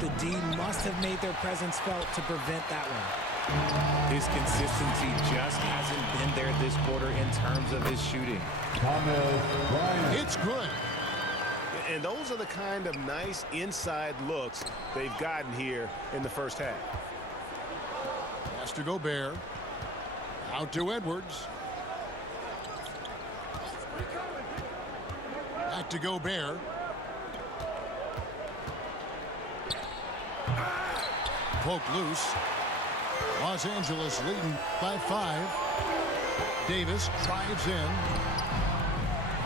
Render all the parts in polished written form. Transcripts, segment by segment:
The D must have made their presence felt to prevent that one. His consistency just hasn't been there this quarter in terms of his shooting. It's good. And those are the kind of nice inside looks they've gotten here in the first half. Pass to Gobert. Out to Edwards. Back to Gobert. Poke loose. Los Angeles leading by 5. Davis drives in.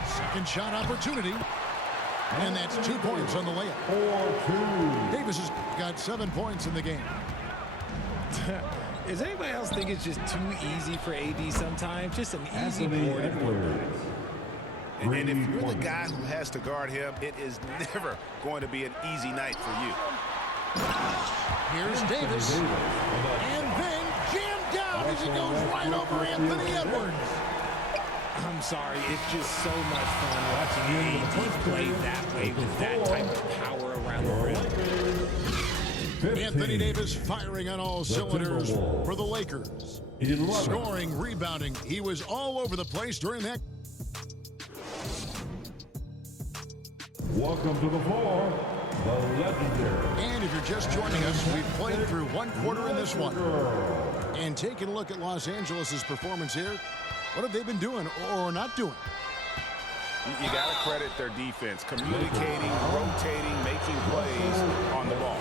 Second shot opportunity. And that's 2 points on the layup. Davis has got 7 points in the game. Does anybody else think it's just too easy for AD sometimes? Just an easy board. And if you're the guy who has to guard him, it is never going to be an easy night for you. Here's Davis. And then jammed down as he goes right over Anthony Edwards. I'm sorry, it's just so much fun watching AD play that way with that type of power around the rim. Anthony Davis firing on all cylinders for the Lakers. Scoring, rebounding. He was all over the place during that. Welcome to the floor, the legendary. And if you're just joining us, we've played through one quarter in this one. And taking a look at Los Angeles' performance here, what have they been doing or not doing? You got to credit their defense, communicating, rotating, making plays on the ball.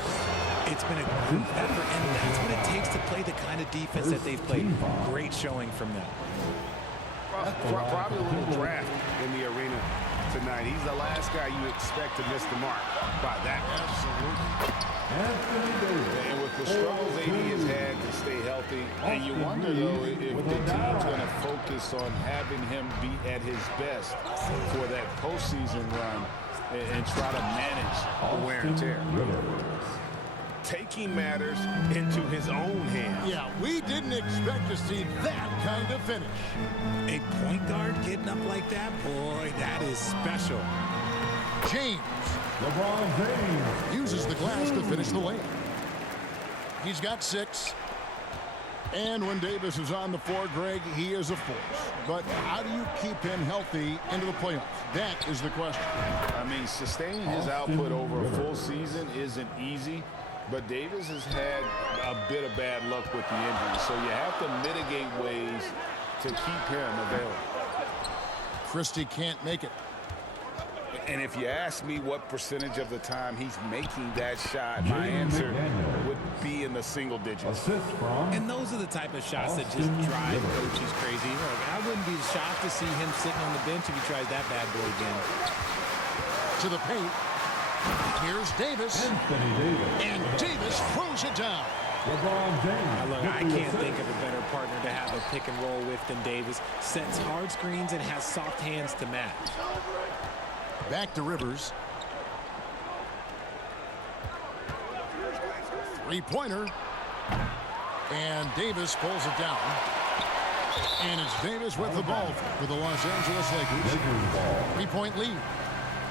It's been a group effort, and that's what it takes to play the kind of defense that they've played. Great showing from them. Probably a little draft in the arena tonight. He's the last guy you expect to miss the mark by that. Absolutely. And with the struggles AD has had to stay healthy, and you wonder, though, if the team's going to focus on having him be at his best for that postseason run and try to manage the wear and tear. Taking matters into his own hands. Yeah, we didn't expect to see that kind of finish. A point guard getting up like that, boy, that is special. James. LeBron James Uses the glass to finish the layup. He's got 6. And when Davis is on the floor, Greg, he is a force. But how do you keep him healthy into the playoffs? That is the question. I mean, sustaining his output over a full season isn't easy. But Davis has had a bit of bad luck with the injury, so you have to mitigate ways to keep him available. Christie can't make it. And if you ask me what percentage of the time he's making that shot, my answer would be in the single digits. And those are the type of shots that just drive coaches crazy. Look, I wouldn't be shocked to see him sitting on the bench if he tries that bad boy again. To the paint. Here's Davis. And Davis throws it down. LeBron James. Look, I can't think of a better partner to have a pick and roll with than Davis. Sets hard screens and has soft hands to match. Back to Rivers. Three-pointer. And Davis pulls it down. And it's Davis with the ball for the Los Angeles Lakers. 3-point lead.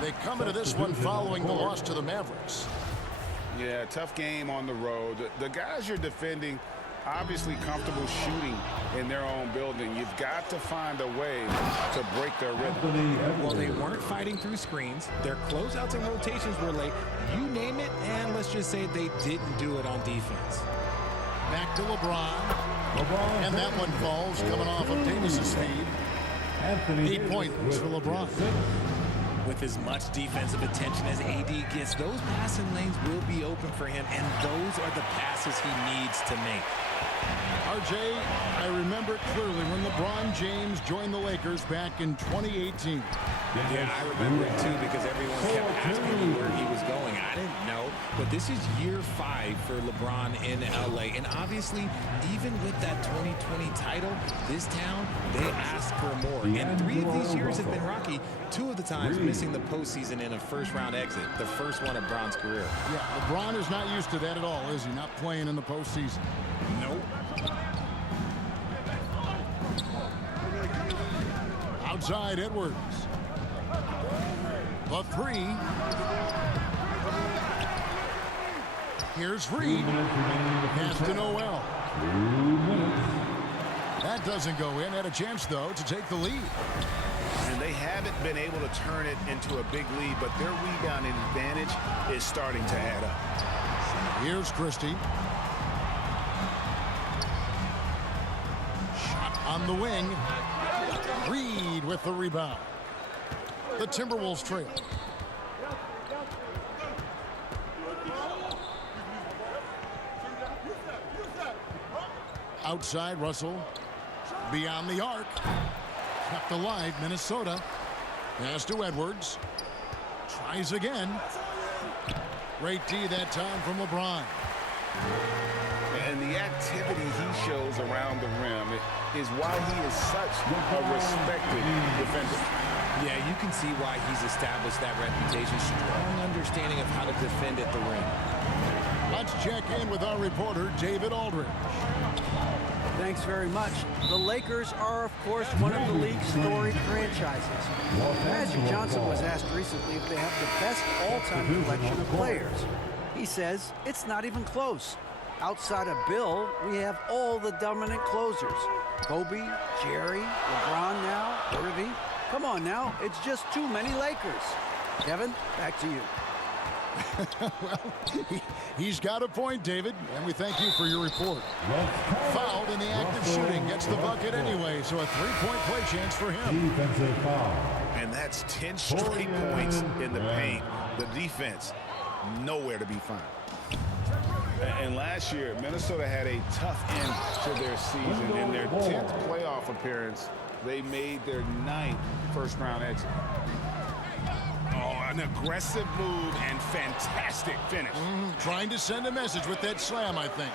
They come into this one following the loss to the Mavericks. Yeah, tough game on the road. The guys you're defending obviously comfortable shooting in their own building. You've got to find a way to break their rhythm. Well, they weren't fighting through screens. Their closeouts and rotations were late. You name it, and let's just say they didn't do it on defense. Back to LeBron. And that one falls coming off of Davis's feed. 8 points for LeBron. With as much defensive attention as AD gets, those passing lanes will be open for him, and those are the passes he needs to make. RJ, I remember it clearly when LeBron James joined the Lakers back in 2018. Yeah, I remember it too because everyone kept asking me where he was going. I didn't know, but this is year 5 for LeBron in LA. And obviously, even with that 2020 title, this town, they asked for more. And 3 of these years have been rocky. 2 of the times missing the postseason in a first-round exit, the first one of Bron's career. Yeah, LeBron is not used to that at all, is he? Not playing in the postseason. Nope. Outside Edwards. The 3. Here's Reed. Pass to Noel. 2 minutes. That doesn't go in. Had a chance, though, to take the lead. And they haven't been able to turn it into a big lead, but their rebounding advantage is starting to add up. Here's Christie. Shot on the wing. Reed with the rebound. The Timberwolves trail. Outside, Russell. Beyond the arc. Kept alive, Minnesota. Pass to Edwards. Tries again. Great D that time from LeBron. And the activity he shows around the rim is why he is such a respected defender. Yeah, you can see why he's established that reputation. Strong understanding of how to defend at the rim. Let's check in with our reporter, David Aldridge. Thanks very much. The Lakers are, of course, one of the league's storied franchises. Magic Johnson was asked recently if they have the best all-time collection of players. He says it's not even close. Outside of Bill, we have all the dominant closers. Kobe, Jerry, LeBron now, Irving. Come on now, it's just too many Lakers. Kevin, back to you. Well, he's got a point, David, and we thank you for your report. Fouled in the act of shooting. Gets the bucket anyway, so a three-point play chance for him. Defensive foul. And that's 10 straight points in the paint. The defense, nowhere to be found. And last year, Minnesota had a tough end to their season. In their 10th playoff appearance, they made their 9th first-round exit. Oh, an aggressive move and fantastic finish. Trying to send a message with that slam, I think.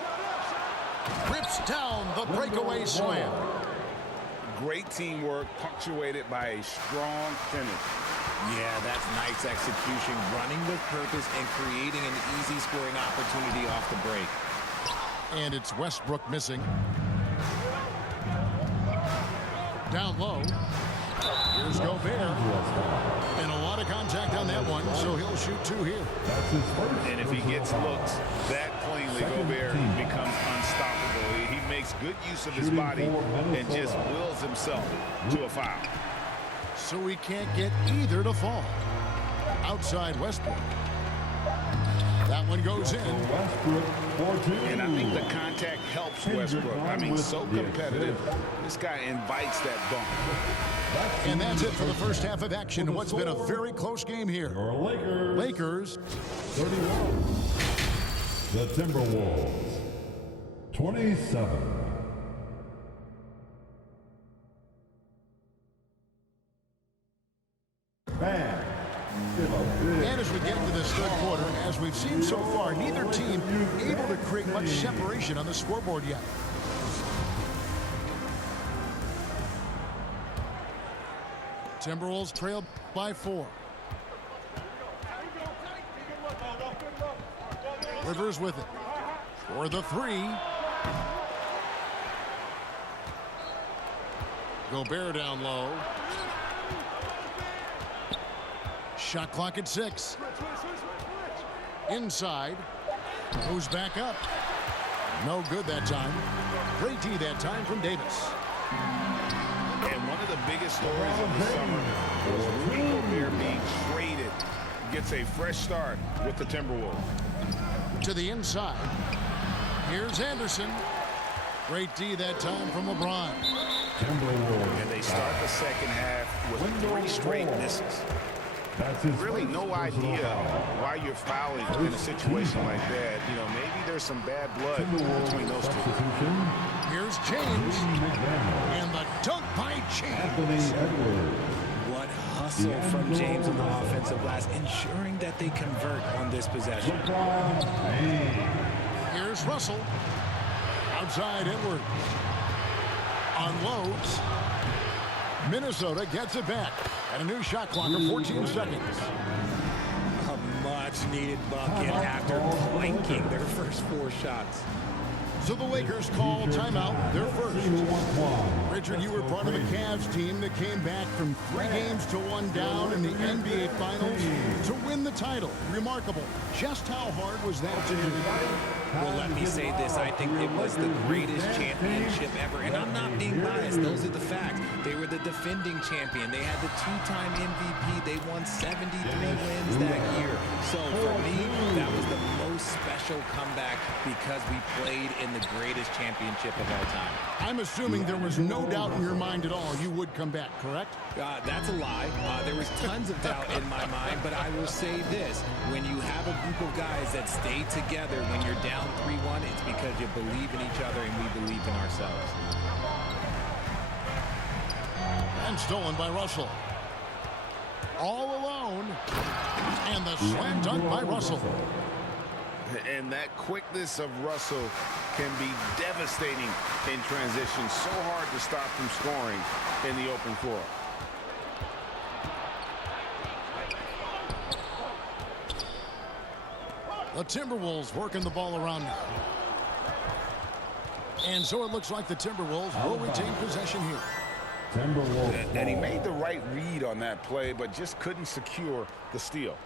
Rips down the breakaway slam. Great teamwork, punctuated by a strong finish. Yeah, that's nice execution, running with purpose and creating an easy scoring opportunity off the break. And it's Westbrook missing. Down low. Here's Gobert. And a lot of contact on that one, so he'll shoot 2 here. And if he gets looks, that plainly Gobert becomes unstoppable. He makes good use of his body and just wills himself to a foul. So we can't get either to fall. Outside Westbrook. That one goes in. And I think the contact helps Westbrook. I mean, so competitive. This guy invites that bump. And that's it for the first half of action. What's been a very close game here. Lakers 31. The Timberwolves 27. Man. And as we get into this third quarter, as we've seen so far, neither team able to create much separation on the scoreboard yet. Timberwolves trail by 4. Rivers with it. For the 3. Gobert down low. Shot clock at 6. Inside. Moves back up. No good that time. Great D that time from Davis. And one of the biggest stories of the summer was Rudy Gobert being traded. Gets a fresh start with the Timberwolves. To the inside. Here's Anderson. Great D that time from LeBron. And they start the second half with 3 straight misses. Really no idea why you're fouling in a situation like that. You know, maybe there's some bad blood between those two. Here's James. And the dunk by James. What hustle from James on the offensive glass, ensuring that they convert on this possession. Here's Russell. Outside Edwards. Unloads. Minnesota gets it back. And a new shot clock of 14 seconds. A much-needed bucket after blanking their first 4 shots. So the Lakers call timeout, their first. Richard, you were part of the Cavs team that came back from 3 games to 1 down in the NBA Finals to win the title. Remarkable. Just how hard was that to do? Well, let me say this. I think it was the greatest championship ever. And I'm not being biased. Those are the facts. They were the defending champion. They had the 2-time MVP. They won 73 wins that year. So for me, that was the most special comeback because we played in the greatest championship of all time. I'm assuming there was no doubt in your mind at all you would come back, correct? That's a lie. There was tons of doubt in my mind, but I will say this. When you have a group of guys that stay together when you're down 3-1, it's because you believe in each other and we believe in ourselves. And stolen by Russell. All alone. And the slam dunk by Russell. And that quickness of Russell can be devastating in transition. So hard to stop from scoring in the open floor. The Timberwolves working the ball around now. And so it looks like the Timberwolves will retain possession here. And he made the right read on that play, but just couldn't secure the steal.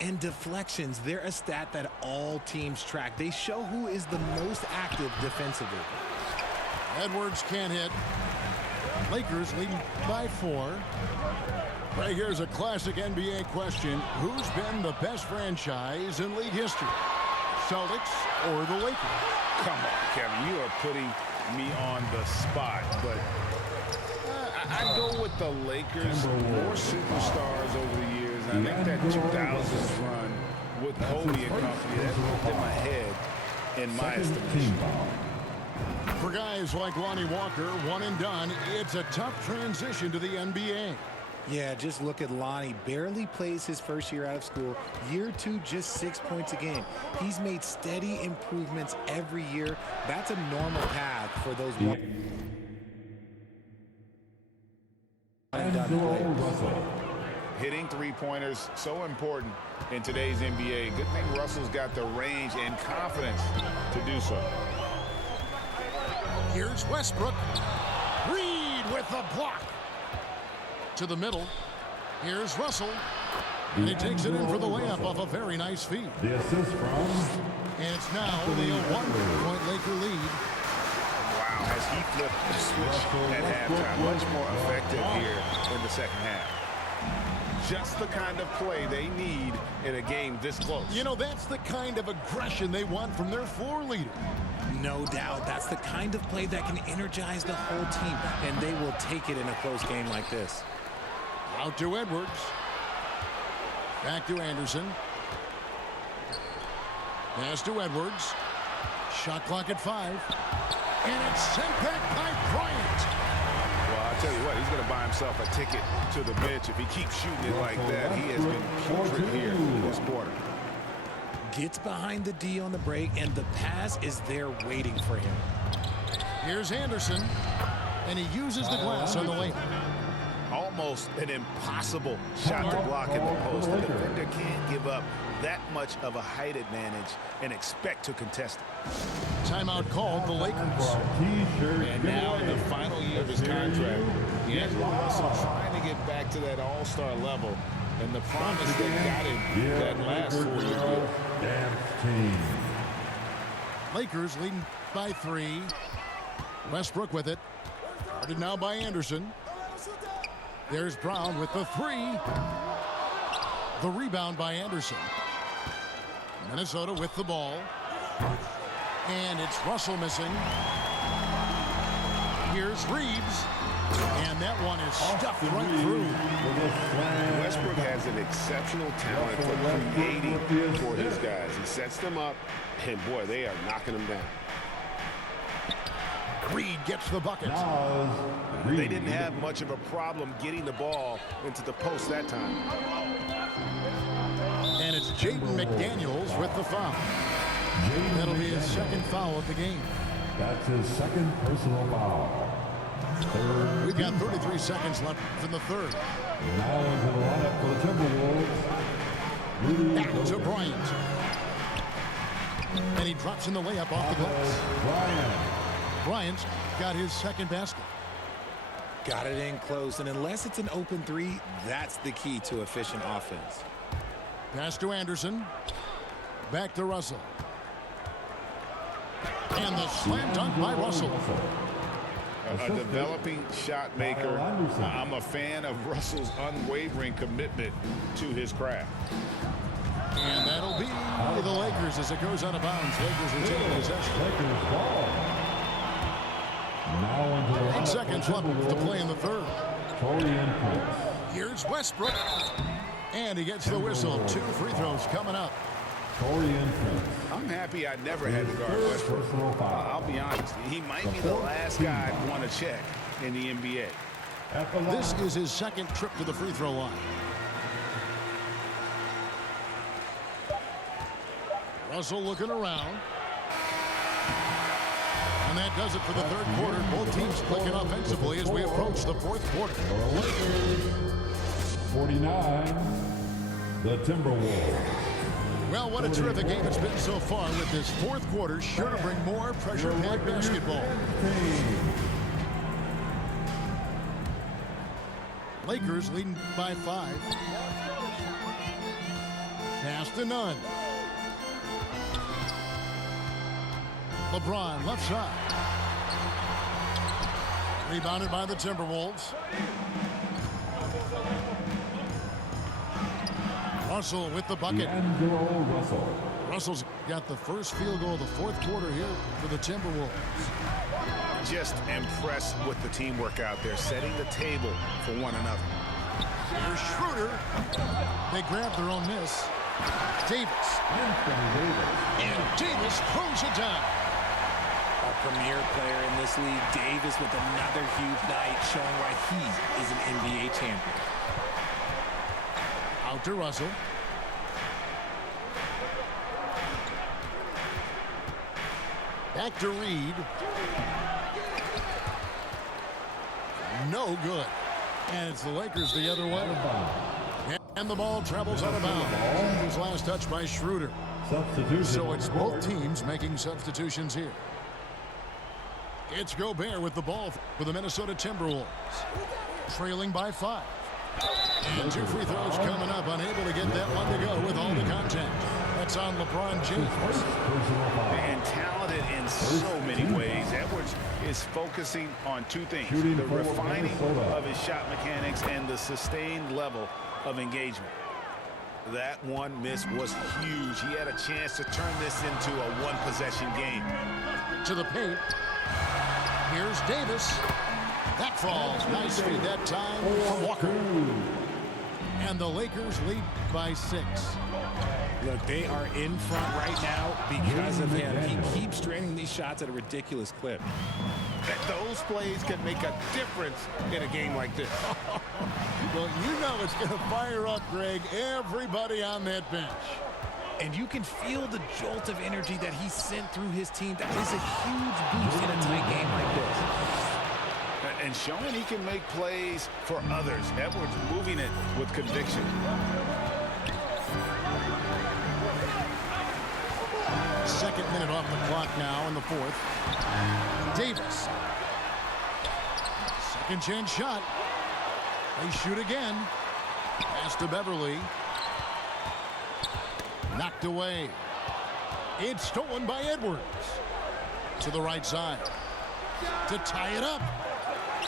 And deflections, they're a stat that all teams track. They show who is the most active defensively. Edwards can't hit. Lakers leading by 4. Right here's a classic NBA question. Who's been the best franchise in league history? Celtics or the Lakers? Come on, Kevin. You are putting me on the spot, but I go with the Lakers. More superstars over the years. And I think that 2000s run with Kobe and company, that looked in my head in my estimation. For guys like Lonnie Walker, one and done, it's a tough transition to the NBA. Yeah, just look at Lonnie. Barely plays his first year out of school. Year 2, just 6 points a game. He's made steady improvements every year. That's a normal path for those one and done players. Hitting three-pointers, so important in today's NBA. Good thing Russell's got the range and confidence to do so. Here's Westbrook. Reed with the block. To the middle. Here's Russell. And he takes it in for the layup off a very nice feed. The assist from... And it's now only a 1-point Laker lead. Wow, as he flipped the switch at halftime. Much more effective here in the second half. Just the kind of play they need in a game this close. You know, that's the kind of aggression they want from their floor leader. No doubt. That's the kind of play that can energize the whole team, and they will take it in a close game like this. Out to Edwards. Back to Anderson. Pass to Edwards. Shot clock at 5. And it's sent back by Bryant. Well, I'll tell you what, he's going to buy himself a ticket to the bench if he keeps shooting it like that. He has been putrid here this quarter. Gets behind the D on the break, and the pass is there waiting for him. Here's Anderson, and he uses the glass on the lane. Almost an impossible shot to block in the post. The defender can't give up that much of a height advantage and expect to contest it. Timeout called the Lakers. And now in the final year of his contract, D'Angelo Russell trying to get back to that all-star level. And the promise that got him that last 4 years. Lakers leading by 3. Westbrook with it. Guarded now by Anderson. There's Brown with the 3. The rebound by Anderson. Minnesota with the ball. And it's Russell missing. Here's Reeves. And that one is stuffed right through. Westbrook has an exceptional talent for creating for his guys. He sets them up, and boy, they are knocking them down. Reed gets the bucket. They didn't have much of a problem getting the ball into the post that time. And it's Jaden McDaniels with the foul. That'll be his second foul of the game. That's his second personal foul. We've got 33 seconds left in the third. Now into the lineup for the Timberwolves. Back to Bryant. And he drops in the layup off the glass. Bryant's got his second basket. Got it in close, and unless it's an open three, that's the key to efficient offense. Pass to Anderson. Back to Russell. And the slam dunk by Russell. A developing shot maker. I'm a fan of Russell's unwavering commitment to his craft. And that'll be the Lakers as it goes out of bounds. Lakers retain possession. 8 seconds left to play in the third. Here's Westbrook. And he gets the whistle. 2 free throws coming up. I'm happy I never had to guard Westbrook. I'll be honest. He might be the last guy I'd want to check in the NBA. This is his second trip to the free throw line. Russell looking around. And that does it for the third quarter. Both teams clicking offensively as we approach the fourth quarter. 49, the Timberwolves. Well, what a terrific game it's been so far, with this fourth quarter sure to bring more pressure-packed basketball. Lakers leading by 5. Pass to Nunn. LeBron left side. Rebounded by the Timberwolves. Russell with the bucket. Russell's got the first field goal of the fourth quarter here for the Timberwolves. Just impressed with the teamwork out there, setting the table for one another. Here's Schroeder. They grab their own miss. Davis. And Davis throws it down. A premier player in this league, Davis, with another huge night, showing why he is an NBA champion. Out to Russell. Back to Reed. No good. And it's the Lakers the other way. And the ball travels out of bounds. His last touch by Schroeder. So it's both teams making substitutions here. It's Gobert with the ball for the Minnesota Timberwolves. Trailing by 5. And 2 free throws coming up. Unable to get that one to go with all the contact. That's on LeBron James. And talented in so many ways. Edwards is focusing on 2 things. The refining of his shot mechanics and the sustained level of engagement. That one miss was huge. He had a chance to turn this into a one-possession game. To the paint. Here's Davis. That falls. Nice feed that time from Walker. And the Lakers lead by 6. Look, they are in front right now because of him. He keeps draining these shots at a ridiculous clip. Those plays can make a difference in a game like this. Well, you know it's going to fire up, Greg, everybody on that bench. And you can feel the jolt of energy that he sent through his team. That is a huge boost in a tight game like this. And showing he can make plays for others. Edwards moving it with conviction. Second minute off the clock now in the fourth. Davis. Second chance shot. They shoot again. Pass to Beverly. Knocked away. It's stolen by Edwards. To the right side. To tie it up.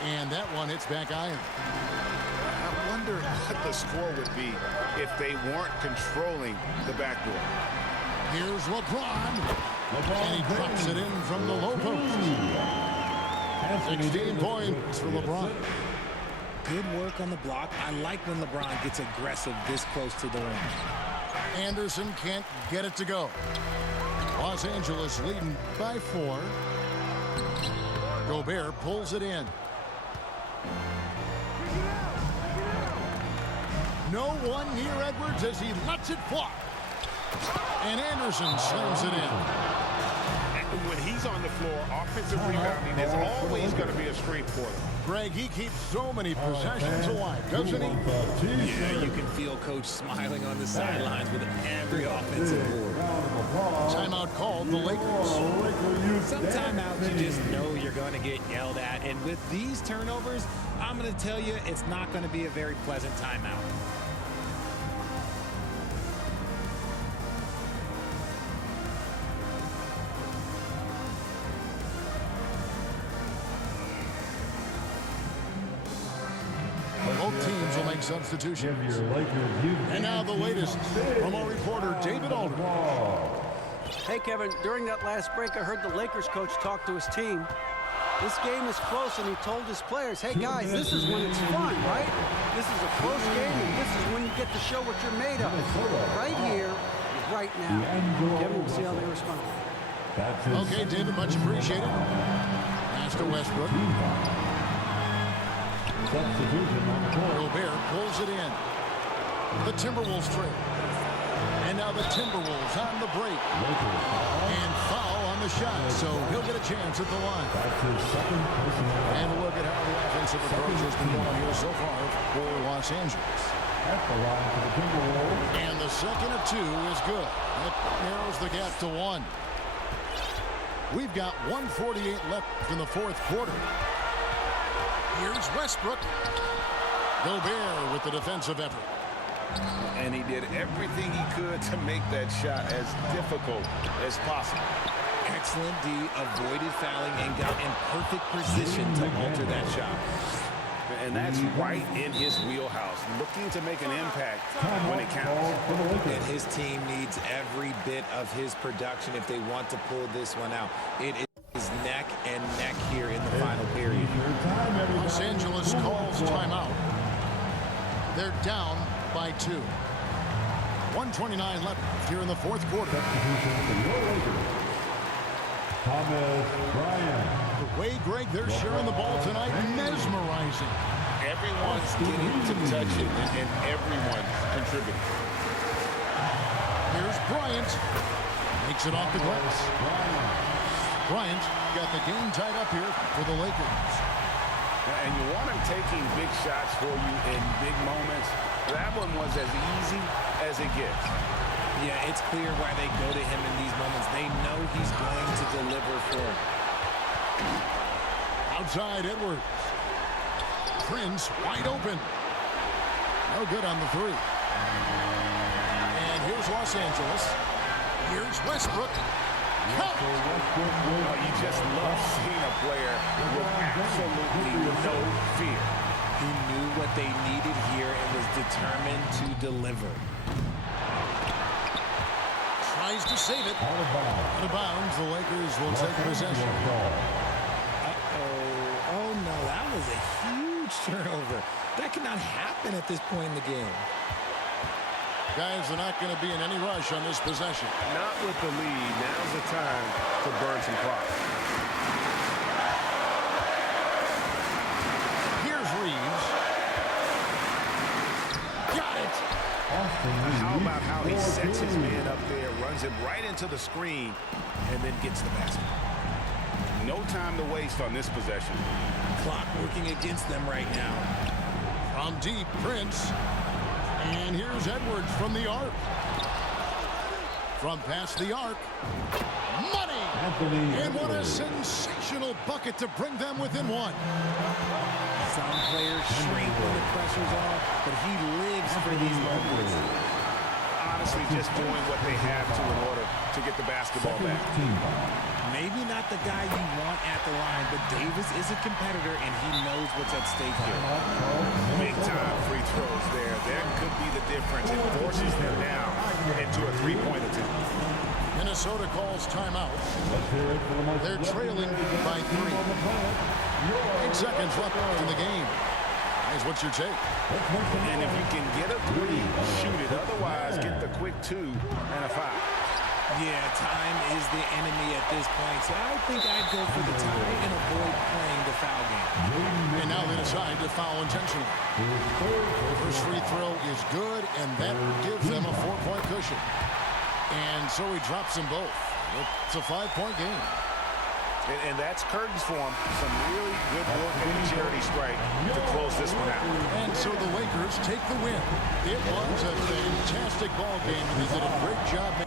And that one hits back iron. I wonder what the score would be if they weren't controlling the backboard. Here's LeBron. And he drops it in from the low post. 16 points for LeBron. Good work on the block. I like when LeBron gets aggressive this close to the rim. Anderson can't get it to go. Los Angeles leading by 4. Gobert pulls it in. No one near Edwards as he lets it fly. And Anderson slams it in. When he's on the floor, floor, offensive rebounding is always going to be a strength for them. Greg, he keeps so many possessions alive, doesn't he? Yeah, you can feel Coach smiling on the sidelines with every offensive board. Timeout called the Lakers. Some timeouts you just know you're going to get yelled at. And with these turnovers, I'm going to tell you it's not going to be a very pleasant timeout. Both teams will make substitutions. And now the latest from our reporter, David Alder. Hey, Kevin, during that last break, I heard the Lakers coach talk to his team. This game is close, and he told his players, hey, guys, this is when it's fun, right? This is a close game, and this is when you get to show what you're made of. Right here, right now. Kevin, we'll see how they respond. Okay, David, much appreciated. Pass to Westbrook. Gobert pulls it in. The Timberwolves trail. And now the Timberwolves on the break. And foul on the shot, so he'll get a chance at the line. And look at how the offensive approach has been going here so far for Los Angeles. And the second of two is good. That narrows the gap to one. We've got 1:48 left in the fourth quarter. Here's Westbrook. Gobert with the defensive effort. And he did everything he could to make that shot as difficult as possible. Excellent D, avoided fouling and got in perfect position to alter that shot. And that's right in his wheelhouse, looking to make an impact when it counts. And his team needs every bit of his production if they want to pull this one out. It is neck and neck here in the final period. Los Angeles calls timeout. They're down by 2. 1:29 left here in the fourth quarter. The way, Greg, they're sharing the ball tonight, mesmerizing. Everyone's getting to touch it, and everyone's contributing. Here's Bryant. Makes it off the glass. Bryant got the game tied up here for the Lakers. And you want him taking big shots for you in big moments. That one was as easy as it gets. Yeah, it's clear why they go to him in these moments. They know he's going to deliver for them. Outside Edwards. Prince wide open. No good on the three. And here's Los Angeles. Here's Westbrook. You just love seeing a player with absolutely no fear. He knew what they needed here and was determined to deliver. Tries to save it. Out of bounds. The Lakers will take possession. Oh no, that was a huge turnover. That cannot happen at this point in the game. Guys are not going to be in any rush on this possession. Not with the lead. Now's the time to burn some clock. Here's Reeves. Got it. How about how he sets his man up there, runs him right into the screen, and then gets the basket. No time to waste on this possession. Clock working against them right now. From deep, Prince. And here's Edwards from the arc. From past the arc. Money! And what a sensational bucket to bring them within one. Some players shrink when the pressure's on, but he lives for these moments. Honestly, just doing what they have to in order to get the basketball back. Maybe not the guy you want at the line, but Davis is a competitor, and he knows what's at stake here. Big-time free throws there. That could be the difference. It forces them now into a three-point attempt. Minnesota calls timeout. They're trailing by 3. 8 seconds left in the game. Guys, what's your take? And if you can get a 3, shoot it. Otherwise, get the quick 2 and a 5. Yeah, time is the enemy at this point, so I think I'd go for the tie and avoid playing the foul game. And now they decide to foul intentionally. First free throw is good, and that gives them a 4-point cushion. And so he drops them both. It's a 5-point game. And that's curtains for him. Some really good work at the charity stripe to close this one out. And so the Lakers take the win. It was a fantastic ball game, and they did a great job